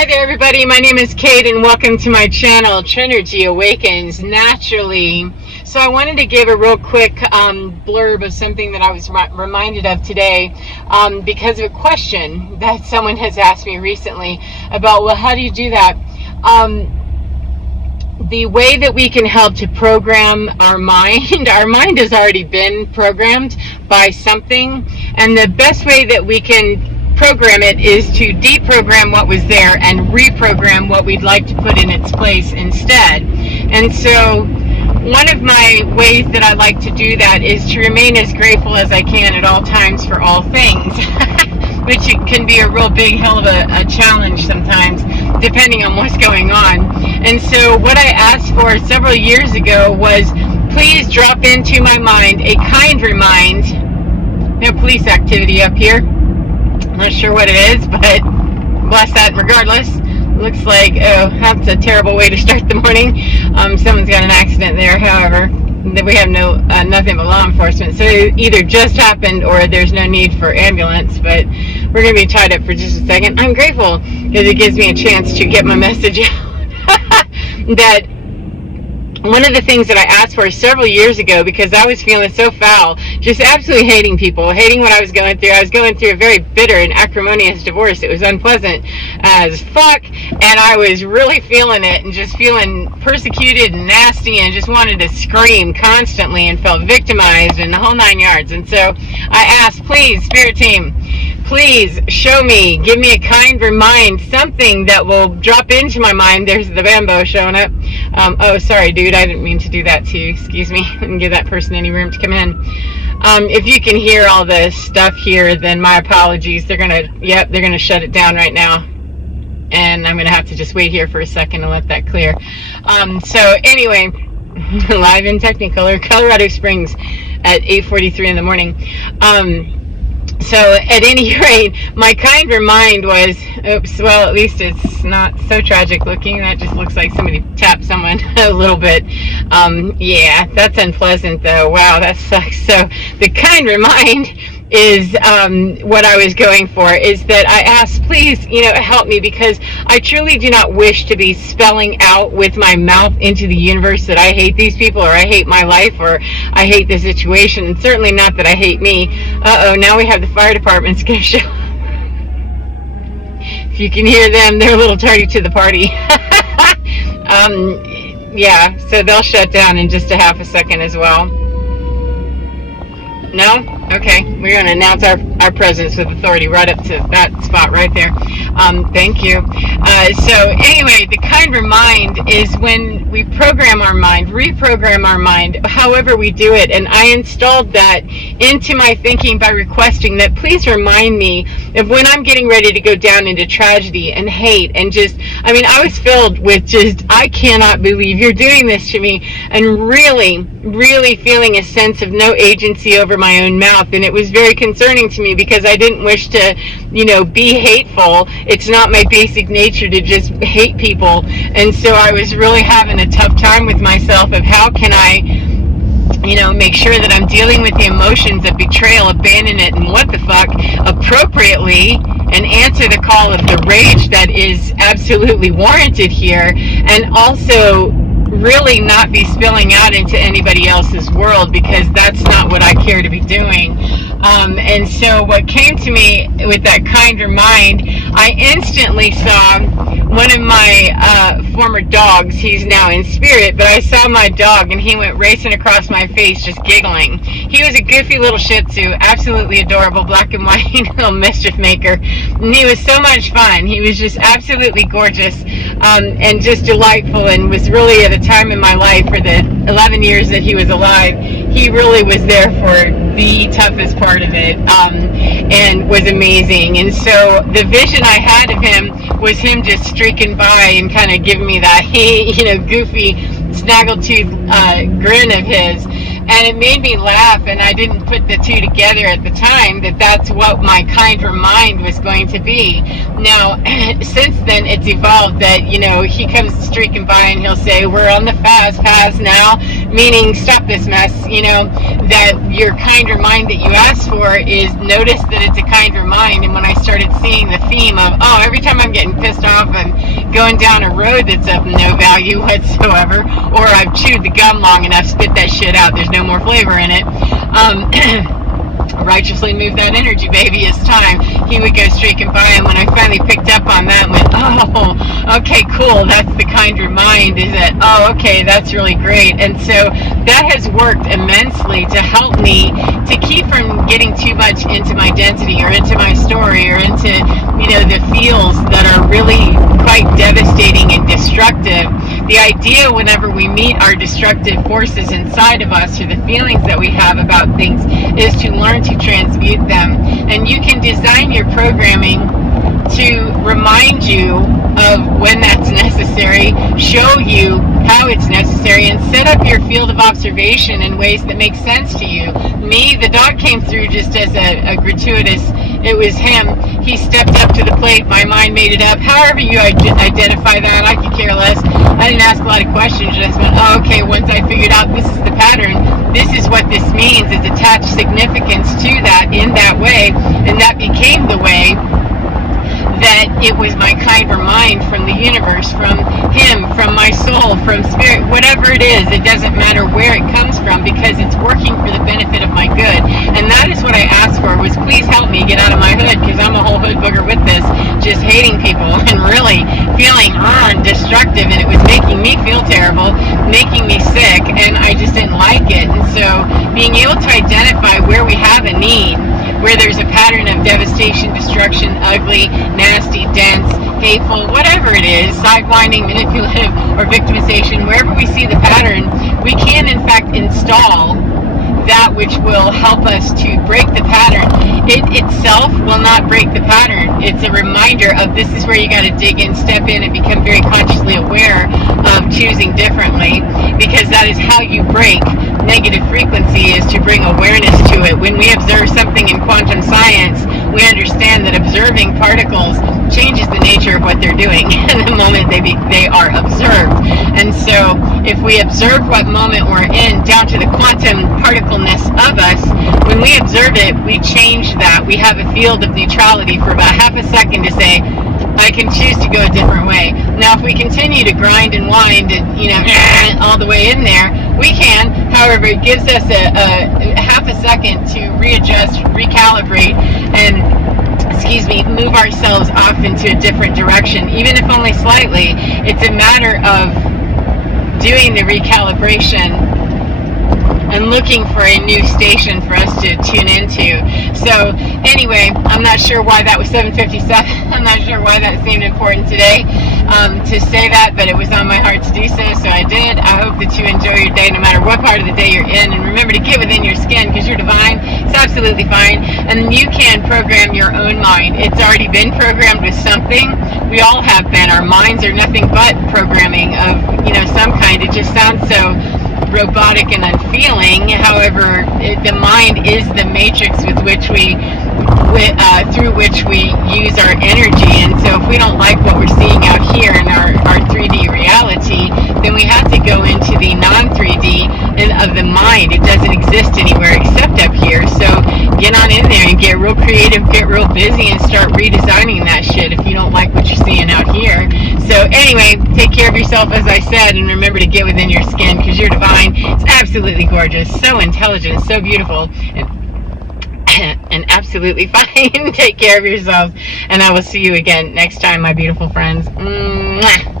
Hi there, everybody. My name is Kate, and welcome to my channel, Trinergy Awakens Naturally. So I wanted to give a real quick blurb of something that I was reminded of today because of a question that someone has asked me recently about, well, how do you do that? The way that we can help to program our mind, our mind has already been programmed by something, and the best way that we can program it is to deprogram what was there and reprogram what we'd like to put in its place instead. And so one of my ways that I like to do that is to remain as grateful as I can at all times for all things, which can be a real big hell of a challenge sometimes, depending on what's going on. And so what I asked for several years ago was, please drop into my mind a kind remind. No police activity up here. Not sure what it is, but bless that regardless. Looks like, oh, that's a terrible way to start the morning. Someone's got an accident there, however. We have nothing but law enforcement. So it either just happened or there's no need for ambulance, but we're going to be tied up for just a second. I'm grateful because it gives me a chance to get my message out that one of the things that I asked for several years ago, because I was feeling so foul, just absolutely hating people, hating what I was going through. I was going through a very bitter and acrimonious divorce. It was unpleasant as fuck, and I was really feeling it and just feeling persecuted and nasty and just wanted to scream constantly and felt victimized and the whole 9 yards. And so I asked, please, Spirit Team, please show me, give me a kind remind, something that will drop into my mind. There's the bambo showing up. Oh, sorry, dude, I didn't mean to do that to you. Excuse me. I didn't give that person any room to come in. If you can hear all this stuff here, then my apologies. They're gonna shut it down right now. And I'm gonna have to just wait here for a second and let that clear. So anyway, live in Technicolor, Colorado Springs at 8:43 in the morning. So at any rate, my kind remind was, oops, well, at least it's not so tragic looking. That just looks like somebody tapped someone a little bit. Yeah, that's unpleasant though. Wow, that sucks. So the kind remind is what I was going for, is that I asked, please, help me, because I truly do not wish to be spelling out with my mouth into the universe that I hate these people, or I hate my life, or I hate the situation, and certainly not that I hate me. Uh-oh, now we have the fire department's gonna show. If you can hear them, they're a little tardy to the party. Yeah, so they'll shut down in just a half a second as well. No? Okay, we're going to announce our presence with authority right up to that spot right there. Thank you. So anyway, the kind remind is when we program our mind, reprogram our mind, however we do it. And I installed that into my thinking by requesting that please remind me of when I'm getting ready to go down into tragedy and hate and just, I was filled with just, I cannot believe you're doing this to me, and really, really feeling a sense of no agency over my own mouth. And it was very concerning to me because I didn't wish to, be hateful. It's not my basic nature to just hate people. And so I was really having a tough time with myself of how can I, make sure that I'm dealing with the emotions of betrayal, abandonment, and what the fuck appropriately, and answer the call of the rage that is absolutely warranted here, and also really not be spilling out into anybody else's world, because that's not what I care to be doing. And so what came to me with that kind remind, I instantly saw one of my former dogs. He's now in spirit, but I saw my dog and he went racing across my face just giggling. He was a goofy little Shih Tzu, absolutely adorable, black and white little mischief maker, and he was so much fun. He was just absolutely gorgeous, and just delightful, and was really at a time in my life, for the 11 years that he was alive, he really was there for the toughest part of it, and was amazing. And so the vision I had of him was him just streaking by and kind of giving me that goofy snaggletooth grin of his. And it made me laugh, and I didn't put the two together at the time, that that's what my kinder mind was going to be. Now, since then, it's evolved that, he comes streaking by and he'll say, we're on the fast pass now, meaning stop this mess, that your kinder mind that you asked for is, notice that it's a kinder mind. And when I started seeing the theme of, every time I'm getting pissed off, I'm going down a road that's of no value whatsoever, or I've chewed the gum long enough, spit that shit out, there's no more flavor in it. Righteously move that energy, baby, it's time. He would go streaking by, and when I finally picked up on that and went, okay, cool, that's the kinder mind, is that, okay, that's really great. And so that has worked immensely to help me to keep from getting too much into my identity or into my story or into, the feels that are really quite devastating and destructive. The idea whenever we meet our destructive forces inside of us, or the feelings that we have about things, is to learn to transmute them. And you can design your programming to remind you of when that's necessary, show you how it's necessary, and set up your field of observation in ways that make sense to you. Me, the dog came through just as a gratuitous, it was him. He stepped up to the plate, my mind made it up. However you identify that, I could care less. I didn't ask a lot of questions, I just went, okay, once I figured out this is the pattern, this is what this means, it's attached significance to that in that way, and that became the way that it was my kinder mind from the universe, from him, from my soul, from spirit, whatever it is, it doesn't matter where it comes from, because it's working for the benefit of my good. And that is what I asked for, was please help me get out of my hood, because I'm a whole hood booger with this, just hating people and really feeling destructive, and it was making me feel terrible, making me sick, and I just didn't like it. And so being able to identify where we have a need, where there's a pattern of devastation, destruction, ugly, nasty, dense, hateful, whatever it is, sidewinding, manipulative, or victimization, wherever we see the pattern, we can in fact install that which will help us to break the pattern. It itself will not break the pattern. It's a reminder of this is where you got to dig in, step in, and become very consciously aware of choosing differently, because that is how you break negative frequency, is to bring awareness to it. When we observe something in quantum science, we understand that observing particles changes the nature of what they're doing the moment they are observed. And so if we observe what moment we're in down to the quantum particleness of us, when we observe it, we change that. We have a field of neutrality for about half a second to say, I can choose to go a different way. Now, if we continue to grind and wind and, all the way in there, we can. However, it gives us a half a second to readjust, recalibrate, and move ourselves off into a different direction, even if only slightly. It's a matter of doing the recalibration and looking for a new station for us to tune into. So anyway, I'm not sure why that was 7:57. I'm not sure why that seemed important today to say that, but it was on my heart to do so I did. I hope that you enjoy your day no matter what part of the day you're in, and remember to get within your skin, because you're divine. It's absolutely fine, and you can program your own mind. It's already been programmed with something. We all have been. Our minds are nothing but programming of some kind. It just sounds so robotic and unfeeling. However, the mind is the matrix through which we use our energy. And so if we don't like what we're seeing out here in our 3D reality, then we have to go into the non-3D of the mind. It doesn't exist anywhere except up here. So get on in there and get real creative, get real busy, and start redesigning that shit if you don't like what you're seeing out here. So anyway, take care of yourself, as I said, and remember to get within your skin, because you're divine. It's absolutely gorgeous, so intelligent, so beautiful, and absolutely fine. Take care of yourselves, and I will see you again next time, my beautiful friends. Mwah.